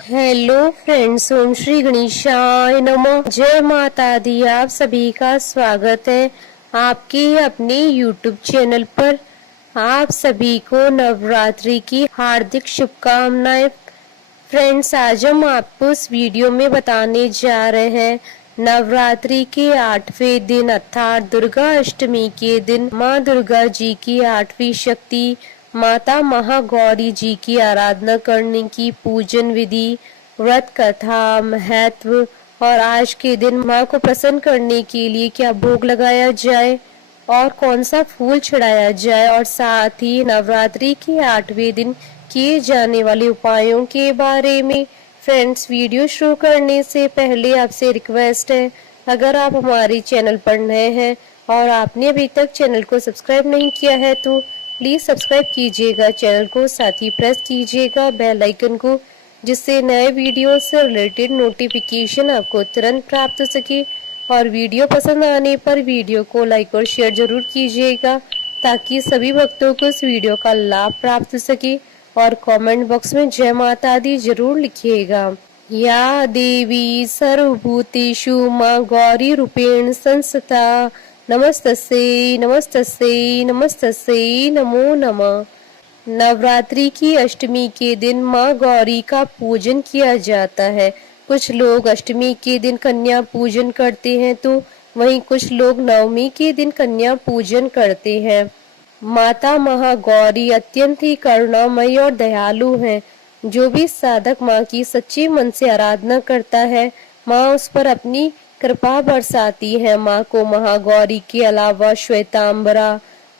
Hello friends, ओम श्री गणेशाय नमः। जय माता दी। आप सभी का स्वागत है आपके अपने यूट्यूब चैनल पर। आप सभी को नवरात्रि की हार्दिक शुभकामनाएं। फ्रेंड्स, आज हम आपको इस वीडियो में बताने जा रहे हैं नवरात्रि के 8वें दिन अर्थात दुर्गा अष्टमी के दिन माँ दुर्गा जी की 8वीं शक्ति माता महागौरी जी की आराधना करने की पूजन विधि, व्रत कथा, महत्व और आज के दिन माँ को प्रसन्न करने के लिए क्या भोग लगाया जाए और कौन सा फूल चढ़ाया जाए और साथ ही नवरात्रि के 8वें दिन किए जाने वाले उपायों के बारे में। फ्रेंड्स, वीडियो शुरू करने से पहले आपसे रिक्वेस्ट है, अगर आप हमारे चैनल पर नए हैं और आपने अभी तक चैनल को सब्सक्राइब नहीं किया है तो प्लीज सब्सक्राइब कीजिएगा चैनल को, साथ ही प्रेस कीजिएगा बेल आइकन को, जिससे नए वीडियो से रिलेटेड नोटिफिकेशन आपको तुरंत प्राप्त हो सके। और वीडियो पसंद आने पर वीडियो को लाइक और शेयर जरूर कीजिएगा ताकि सभी भक्तों को इस वीडियो का लाभ प्राप्त हो सके। और कमेंट बॉक्स में जय माता दी जरूर लिखिएगा। या देवी सर्वभूतेषु माँ गौरी रूपेण संस्थिता नमस्तस्यै नमस्तस्यै नमस्तस्यै नमो नमः। नवरात्रि की अष्टमी के दिन माँ गौरी का पूजन किया जाता है। कुछ लोग अष्टमी के दिन कन्या पूजन करते हैं तो वहीं कुछ लोग नवमी के दिन कन्या पूजन करते हैं। माता महागौरी अत्यंत ही करुणामयी और दयालु हैं। जो भी साधक माँ की सच्चे मन से आराधना करता है, माँ उस पर अपनी कृपा बरसाती है। माँ को महागौरी के अलावा श्वेतांबरा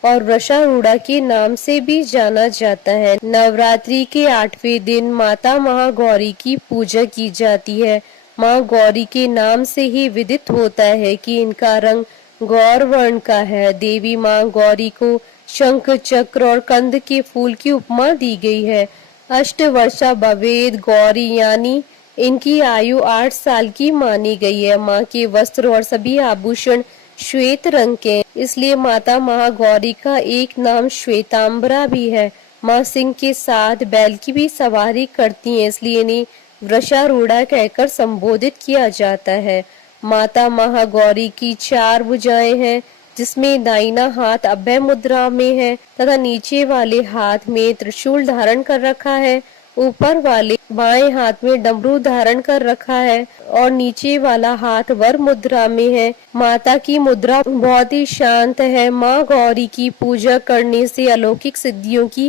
और वृषारूढ़ा के नाम से भी जाना जाता है। नवरात्रि के 8वें दिन माता महागौरी की पूजा की जाती है। माँ गौरी के नाम से ही विदित होता है कि इनका रंग गौर वर्ण का है। देवी माँ गौरी को शंख, चक्र और कंद के फूल की उपमा दी गई है। अष्ट वर्षा भवेद गौरी यानी इनकी आयु 8 साल की मानी गई है। माँ के वस्त्र और सभी आभूषण श्वेत रंग के, इसलिए माता महागौरी का एक नाम श्वेतांबरा भी है। माँ सिंह के साथ बैल की भी सवारी करती हैं, इसलिए इन्हें वृषारूढ़ा कहकर संबोधित किया जाता है। माता महागौरी की 4 भुजाएं हैं, जिसमें दाहिना हाथ अभय मुद्रा में है तथा नीचे वाले हाथ में त्रिशूल धारण कर रखा है। ऊपर वाले बाएं हाथ में डमरू धारण कर रखा है और नीचे वाला हाथ वर मुद्रा में है। माता की मुद्रा बहुत ही शांत है। माँ गौरी की पूजा करने से अलौकिक सिद्धियों की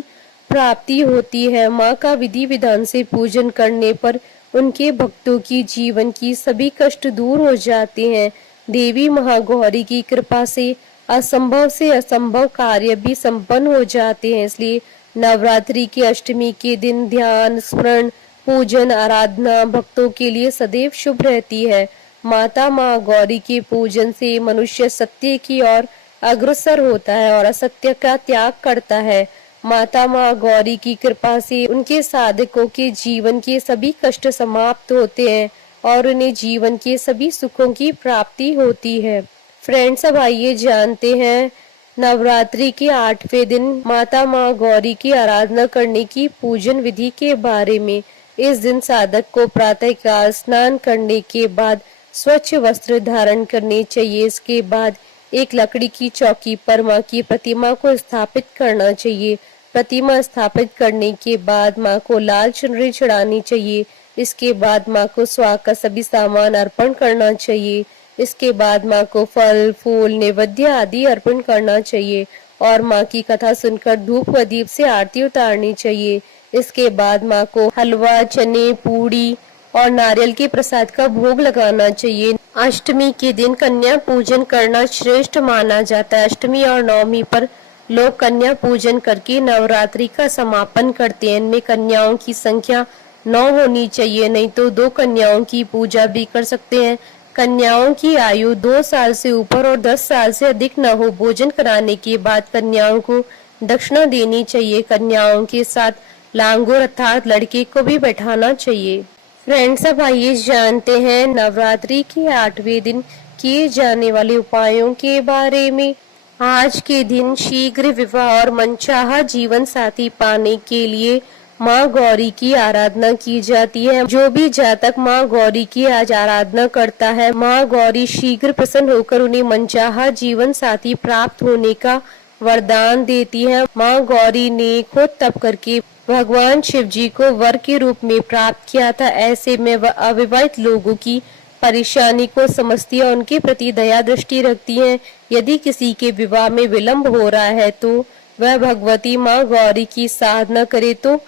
प्राप्ति होती है। माँ का विधि विधान से पूजन करने पर उनके भक्तों की जीवन की सभी कष्ट दूर हो जाते हैं। देवी महागौरी की कृपा से असंभव से असंभव कार्य भी संपन्न हो जाते हैं। इसलिए नवरात्रि की अष्टमी के दिन ध्यान, स्मरण, पूजन, आराधना भक्तों के लिए सदैव शुभ रहती है। माता महागौरी के पूजन से मनुष्य सत्य की ओर अग्रसर होता है और असत्य का त्याग करता है। माता महागौरी की कृपा से उनके साधकों के जीवन के सभी कष्ट समाप्त होते हैं और उन्हें जीवन के सभी सुखों की प्राप्ति होती है। फ्रेंड्स, अब आइए जानते हैं नवरात्रि के 8वें दिन माता माँ गौरी की आराधना करने की पूजन विधि के बारे में। इस दिन साधक को प्रातःकाल स्नान करने के बाद स्वच्छ वस्त्र धारण करने चाहिए। इसके बाद एक लकड़ी की चौकी पर माँ की प्रतिमा को स्थापित करना चाहिए। प्रतिमा स्थापित करने के बाद माँ को लाल चुनरी चढ़ानी चाहिए। इसके बाद माँ को स्वाग का सभी सामान अर्पण करना चाहिए। इसके बाद माँ को फल, फूल, नैवेद्य आदि अर्पण करना चाहिए और माँ की कथा सुनकर धूप व दीप से आरती उतारनी चाहिए। इसके बाद माँ को हलवा, चने, पूड़ी और नारियल के प्रसाद का भोग लगाना चाहिए। अष्टमी के दिन कन्या पूजन करना श्रेष्ठ माना जाता है। अष्टमी और नवमी पर लोग कन्या पूजन करके नवरात्रि का समापन करते हैं। इनमें कन्याओं की संख्या 9 होनी चाहिए, नहीं तो 2 कन्याओं की पूजा भी कर सकते हैं। कन्याओं की आयु 2 साल से ऊपर और 10 साल से अधिक न हो। भोजन कराने के बाद कन्याओं को दक्षिणा देनी चाहिए। कन्याओं के साथ लांगुर अर्थात लड़के को भी बैठाना चाहिए। फ्रेंड्स, अब आइए जानते हैं नवरात्रि के 8वें दिन किए जाने वाले उपायों के बारे में। आज के दिन शीघ्र विवाह और मनचाहा जीवन साथी पाने के लिए माँ गौरी की आराधना की जाती है। जो भी जातक माँ गौरी की आज आराधना करता है, माँ गौरी शीघ्र प्रसन्न होकर उन्हें मनचाहा जीवन साथी प्राप्त होने का वरदान देती है। माँ गौरी ने खुद तप करके भगवान शिव जी को वर के रूप में प्राप्त किया था। ऐसे में वह अविवाहित लोगों की परेशानी को समझती है, उनके प्रति दया दृष्टि रखती है। यदि किसी के विवाह में विलंब हो रहा है तो वह भगवती माँ गौरी की साधना करे तो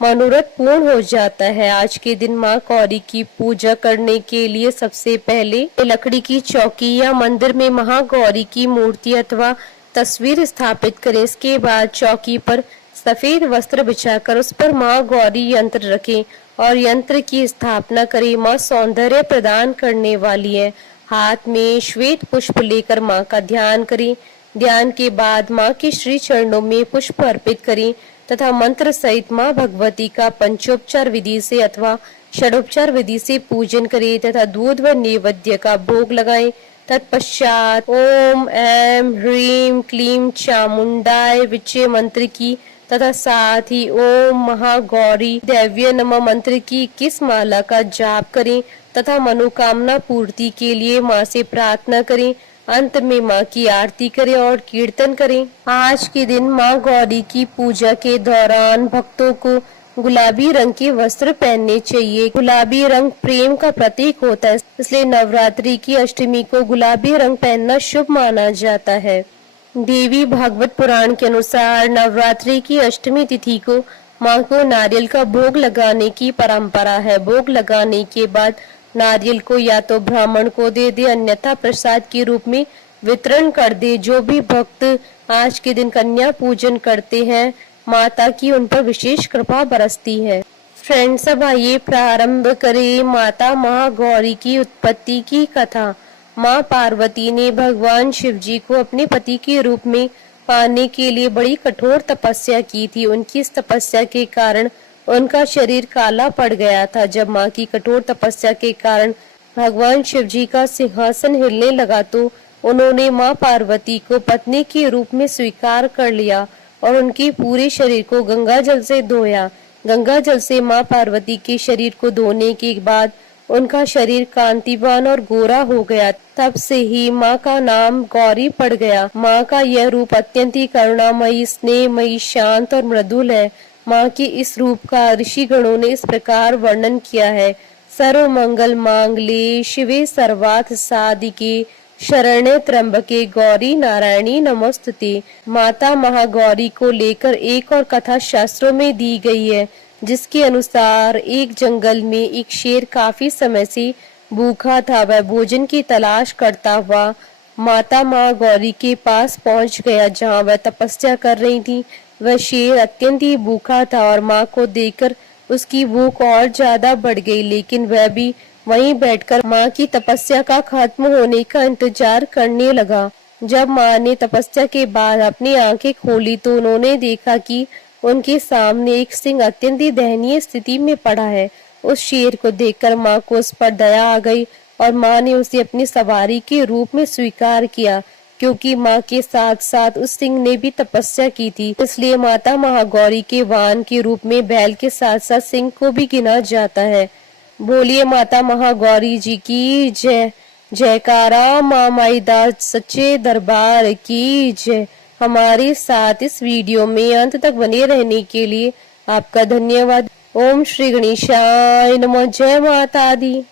मनोरथ पूर्ण हो जाता है। आज के दिन माँ गौरी की पूजा करने के लिए सबसे पहले लकड़ी की चौकी या मंदिर में महागौरी की मूर्ति अथवा तस्वीर स्थापित करें। इसके बाद चौकी पर सफेद वस्त्र बिछाकर उस पर माँ गौरी यंत्र रखें और यंत्र की स्थापना करें। माँ सौंदर्य प्रदान करने वाली है। हाथ में श्वेत पुष्प लेकर माँ का ध्यान करें। ध्यान के बाद माँ के श्री चरणों में पुष्प अर्पित करें तथा मंत्र सहित माँ भगवती का पंचोपचार विधि से अथवा षडोपचार विधि से पूजन करें तथा दूध व नैवेद्य का भोग लगाएं। तत्पश्चात ओम ऐं ह्रीं क्लीं चामुंडाय विचे मंत्र की तथा साथ ही ओम महागौरी दैव्य नमः मंत्र की 21 माला का जाप करें तथा मनोकामना पूर्ति के लिए माँ से प्रार्थना करें। अंत में माँ की आरती करें और कीर्तन करें। आज के दिन माँ गौरी की पूजा के दौरान भक्तों को गुलाबी रंग के वस्त्र पहनने चाहिए। गुलाबी रंग प्रेम का प्रतीक होता है, इसलिए नवरात्रि की अष्टमी को गुलाबी रंग पहनना शुभ माना जाता है। देवी भागवत पुराण के अनुसार नवरात्रि की अष्टमी तिथि को माँ को नारियल का भोग लगाने की परंपरा है। भोग लगाने के बाद नारियल को या तो ब्राह्मण को दे दे, अन्यथा प्रसाद के रूप में वितरण कर दे। जो भी भक्त आज के दिन कन्या पूजन करते हैं, माता की उन पर विशेष कृपा बरसती है। फ्रेंड्स, अब आइए प्रारंभ करें माता महागौरी की उत्पत्ति की कथा। माँ पार्वती ने भगवान शिव जी को अपने पति के रूप में पाने के लिए बड़ी कठोर तपस्या की थी। उनकी इस तपस्या के कारण उनका शरीर काला पड़ गया था। जब माँ की कठोर तपस्या के कारण भगवान शिव जी का सिंहासन हिलने लगा तो उन्होंने माँ पार्वती को पत्नी के रूप में स्वीकार कर लिया और उनके पूरे शरीर को गंगा जल से धोया। गंगा जल से माँ पार्वती के शरीर को धोने के बाद उनका शरीर कांतिवान और गोरा हो गया। तब से ही माँ का नाम गौरी पड़ गया। माँ का यह रूप अत्यंत ही करुणामयी, स्नेहमयी, शांत और मृदुल है। माँ के इस रूप का ऋषि गणों ने इस प्रकार वर्णन किया है। सर्व मंगल मांगल्ये शिवे सर्वार्थ साधिके शरण्ये त्र्यंबके गौरी नारायणी नमोस्तुते। माता महागौरी को लेकर एक और कथा शास्त्रों में दी गई है, जिसके अनुसार एक जंगल में एक शेर काफी समय से भूखा था। वह भोजन की तलाश करता हुआ माता महागौरी के पास पहुंच गया, जहां वह तपस्या कर रही थी। वह शेर अत्यंत ही भूखा था और माँ को देखकर उसकी भूख और ज्यादा बढ़ गई, लेकिन वह भी वहीं बैठकर माँ की तपस्या का खत्म होने का इंतजार करने लगा। जब माँ ने तपस्या के बाद अपनी आंखें खोली तो उन्होंने देखा कि उनके सामने एक सिंह अत्यंत ही दयनीय स्थिति में पड़ा है। उस शेर को देखकर माँ को उस पर दया आ गई और माँ ने उसे अपनी सवारी के रूप में स्वीकार किया। क्योंकि माँ के साथ साथ उस सिंह ने भी तपस्या की थी, इसलिए माता महागौरी के वाहन के रूप में बैल के साथ साथ सिंह को भी गिना जाता है। बोलिए माता महागौरी जी की जय। जयकारा माँ माई दास सच्चे दरबार की जय। हमारे साथ इस वीडियो में अंत तक बने रहने के लिए आपका धन्यवाद। ओम श्री गणेशाय नमः। जय माता दी।